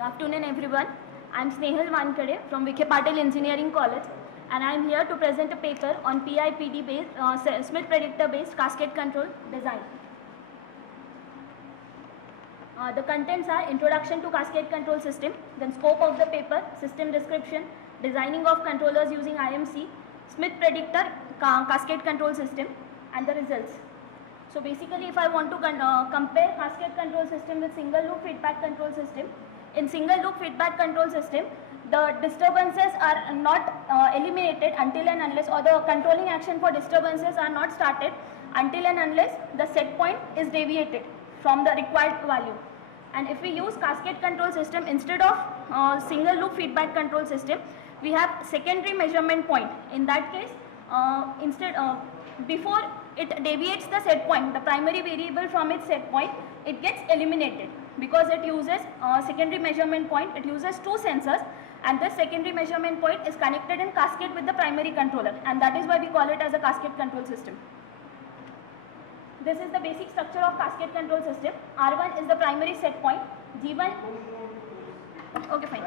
Good afternoon everyone. I am Snehal Wankade from Vikhe Patil Engineering College and I am here to present a paper on PIPD based Smith predictor based cascade control design. The contents are introduction to cascade control system, then scope of the paper, system description, designing of controllers using IMC, Smith predictor cascade control system and the results. So basically if I want to compare cascade control system with single loop feedback control system, in single loop feedback control system, the disturbances are not eliminated until and unless, or the controlling action for disturbances are not started until and unless the set point is deviated from the required value. And if we use cascade control system instead of single loop feedback control system, we have secondary measurement point. In that case, before it deviates the set point, the primary variable from its set point, it gets eliminated because it uses secondary measurement point. It uses two sensors and this secondary measurement point is connected in cascade with the primary controller, and that is why we call it as a cascade control system. This is the basic structure of cascade control system. R1 is the primary set point. G1. Okay, fine.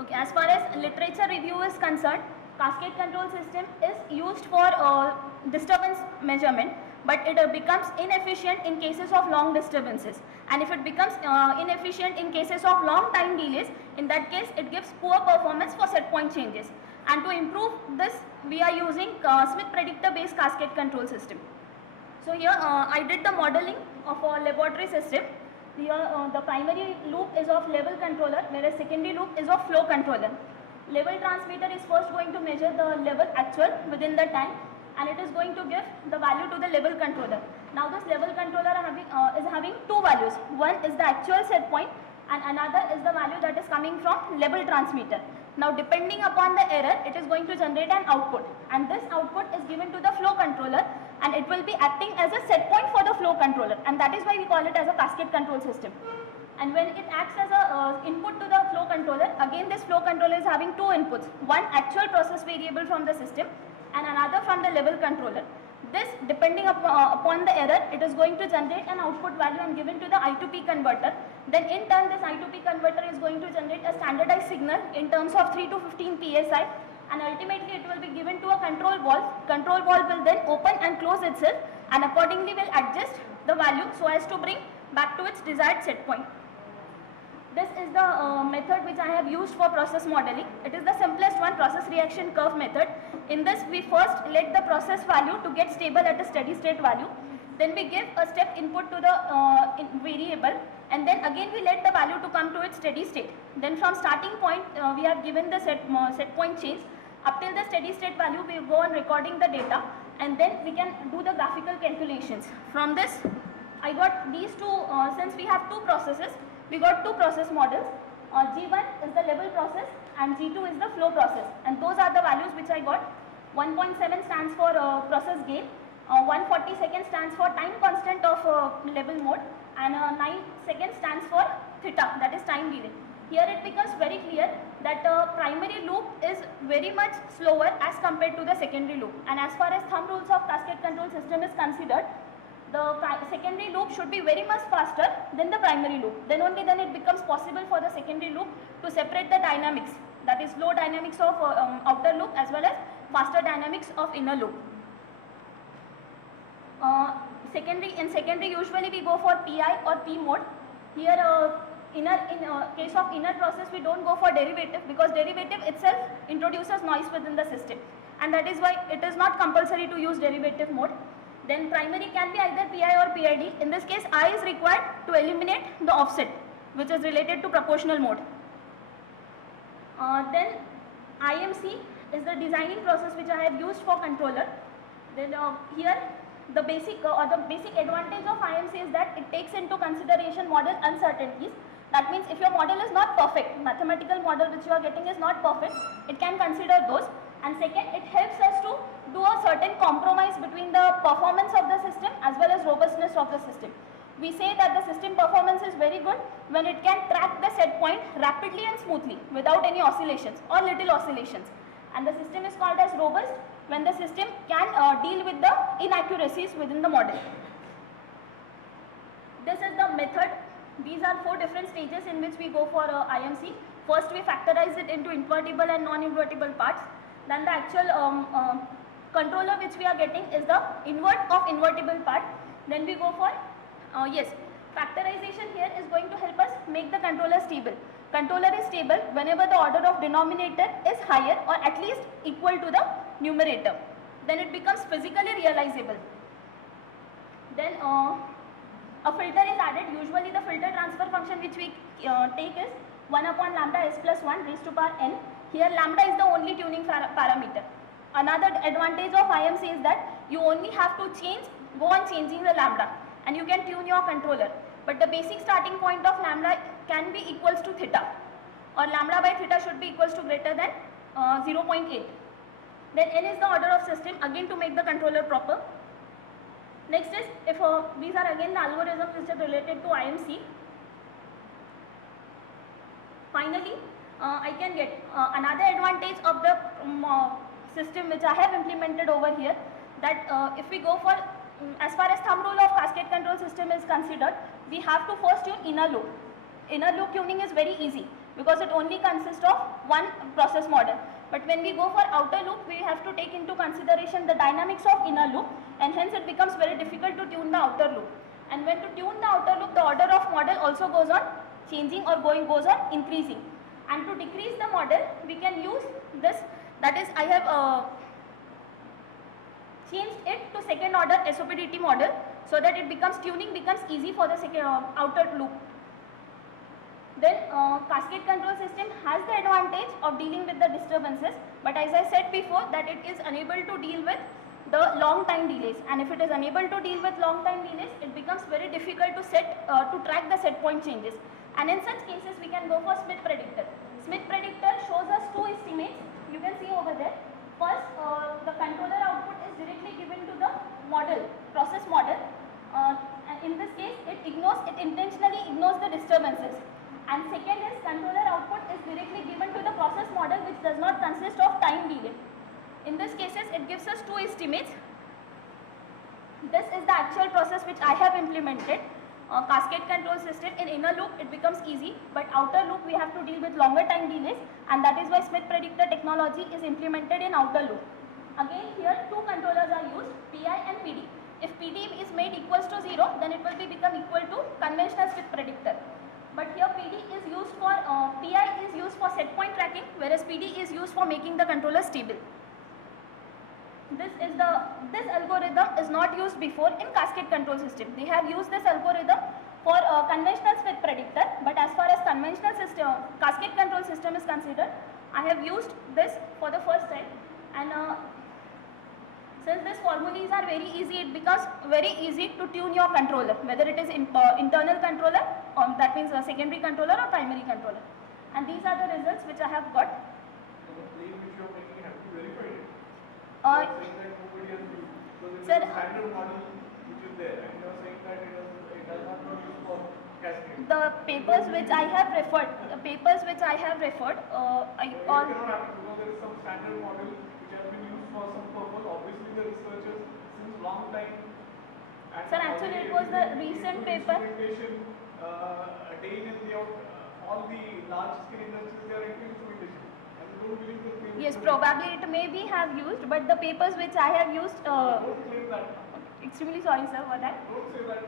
Okay, as far as literature review is concerned, cascade control system is used for disturbance measurement, but it becomes inefficient in cases of long disturbances, and if it becomes inefficient in cases of long time delays, in that case it gives poor performance for set point changes. And to improve this, we are using Smith predictor based cascade control system. So here I did the modeling of a laboratory system. Here the primary loop is of level controller, whereas secondary loop is of flow controller. Level transmitter is first going to measure the level actual within the time, and it is going to give the value to the level controller. Now this level controller is having two values. One is the actual set point and another is the value that is coming from level transmitter. Now depending upon the error, it is going to generate an output, and this output is given to the flow controller and it will be acting as a set point for the flow controller, and that is why we call it as a cascade control system. And when it acts as a input to the flow controller, again this flow controller is having two inputs, one actual process variable from the system and another from the level controller. This, depending upon the error, it is going to generate an output value and given to the I2P converter. Then in turn this I2P converter is going to generate a standardized signal in terms of 3 to 15 psi, and ultimately it will be given to a control valve. Control valve will then open and close itself and accordingly will adjust the value so as to bring back to its desired set point. This is the method which I have used for process modeling. It is the simplest one, process reaction curve method. In this we first let the process value to get stable at a steady state value. Then we give a step input to the variable, and then again we let the value to come to its steady state. Then from starting point we have given the set point change. Up till the steady state value we go on recording the data, and then we can do the graphical calculations. From this I got these two, since we have two processes, we got two process models. G1 is the level process and G2 is the flow process, and those are the values which I got. 1.7 stands for process gain, 140 seconds stands for time constant of level mode, and 9 seconds stands for theta, that is time delay. Here it becomes very clear that primary loop is very much slower as compared to the secondary loop, and as far as thumb rules of cascade control system is considered, the secondary loop should be very much faster than the primary loop. Then only then it becomes possible for the secondary loop to separate the dynamics, that is low dynamics of outer loop as well as faster dynamics of inner loop. In secondary usually we go for PI or P mode. Here in case of inner process we don't go for derivative, because derivative itself introduces noise within the system, and that is why it is not compulsory to use derivative mode. Then primary can be either PI or PID. In this case I is required to eliminate the offset which is related to proportional mode. Then IMC is the designing process which I have used for controller. Then here the basic advantage of IMC is that it takes into consideration model uncertainties. That means if your model is not perfect, mathematical model which you are getting is not perfect, it can consider those. And second, it helps us to do a certain compromise between the performance of the system as well as robustness of the system. We say that the system performance is very good when it can track the set point rapidly and smoothly without any oscillations or little oscillations, and the system is called as robust when the system can deal with the inaccuracies within the model. This is the method. These are 4 different stages in which we go for IMC. First we factorize it into invertible and non-invertible parts. Then the actual controller which we are getting is the invert of invertible part. Then we go for, factorization here is going to help us make the controller stable. Controller is stable whenever the order of denominator is higher or at least equal to the numerator. Then it becomes physically realizable. Then a filter is added. Usually the filter transfer function which we take is 1 upon lambda s plus 1 raised to power n. Here lambda is the only tuning parameter. Another advantage of IMC is that you only have to go on changing the lambda and you can tune your controller. But the basic starting point of lambda can be equals to theta, or lambda by theta should be equals to greater than 0.8. Then n is the order of system, again to make the controller proper. Next is, if these are again the algorithms which are related to IMC. Finally, I can get another advantage of the system which I have implemented over here, that if we go for, as far as thumb rule of cascade control system is considered, we have to first tune inner loop. Inner loop tuning is very easy because it only consists of one process model. But when we go for outer loop, we have to take into consideration the dynamics of inner loop, and hence it becomes very difficult to tune the outer loop. And when to tune the outer loop, the order of model also goes on changing or goes on increasing. And to decrease the model, we can use this, that is, I have changed it to second order SOPDT model so that tuning becomes easy for the outer loop. Then cascade control system has the advantage of dealing with the disturbances, but as I said before, that it is unable to deal with the long time delays, and if it is unable to deal with long time delays, it becomes very difficult to track the set point changes. And in such cases, we can go for Smith predictor. Smith predictor shows us 2 estimates. You can see over there. First, the controller output is directly given to the process model. And in this case, it intentionally ignores the disturbances. And second is, controller output is directly given to the process model which does not consist of time delay. In this cases, it gives us 2 estimates. This is the actual process which I have implemented. Cascade control system, in inner loop it becomes easy, but outer loop we have to deal with longer time delays, and that is why Smith predictor technology is implemented in outer loop. Again here 2 controllers are used, PI and PD. If PD is made equals to 0, then it will become equal to conventional Smith predictor. But here PI is used for set point tracking, whereas PD is used for making the controller stable. This algorithm is not used before in cascade control system. They have used this algorithm for conventional Smith predictor, but as far as conventional cascade control system is considered, I have used this for the first time. And since these formulas are very easy, it becomes very easy to tune your controller, whether it is internal controller, or that means a secondary controller or primary controller. And these are the results which I have got. So the claim which you are making, have you verified it? Saying that nobody has used, because it is sir, a standard model which is there, and you are saying that it does not be used for cascade. The papers which I have referred, It cannot happen because there is some standard model which has been used for some purpose. Obviously, the researchers since long time. And sir, actually it was the recent paper. Day in and day out, all the large scale industries, they are into instrumentation. And they don't believe the claim. Yes, probably it may be have used, but the papers which I have used. Don't claim that. Extremely sorry, sir, for that. Don't say that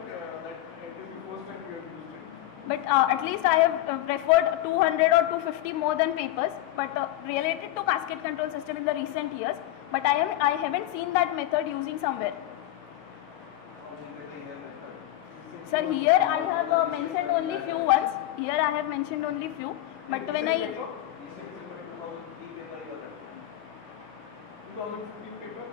that it is the first time you have used it. But at least I have referred 200 or 250 more than papers, but related to cascade control system in the recent years. But I haven't seen that method using somewhere. Sir, here I have mentioned only few ones. Here I have mentioned only few. But when I 2015 paper.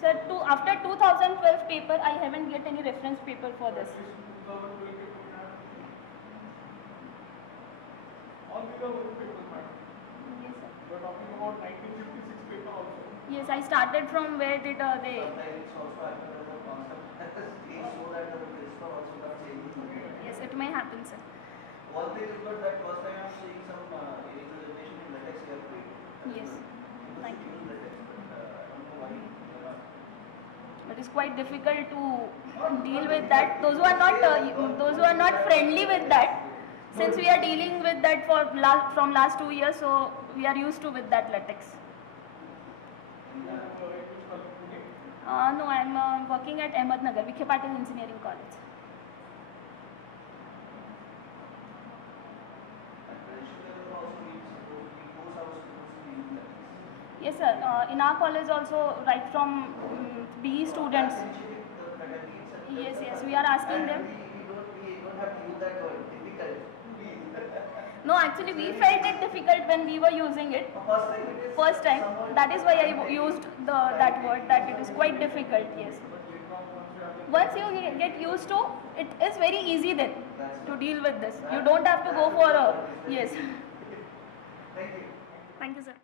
Sir, after 2012 paper, I haven't get any reference paper for this. All these are old papers, madam. Yes, sir. We are talking about 1956 paper also. Yes, I started from where did they? Sometimes it's also happened as a concept so that the principle also got changed. Yes, it may happen, sir. One thing is good that first time I'm seeing some representation in latex here for Yes. Thank you. latex, but I don't know why. But is quite difficult to deal with that. Those who are not friendly with that, since we are dealing with that from last 2 years, so we are used to with that latex. No, I am working at Ahmednagar, Vikhe Patil Engineering College. Yes, sir. In our college also, right from BE students. Yes, we are asking them. We don't have to use that word, difficult. No, actually we felt it difficult when we were using it. First time it is. First time. That is why I used that word, that it is quite difficult, yes. Once you get used to, it is very easy then to deal with this. You don't have to go for a, yes. Thank you. Thank you, sir.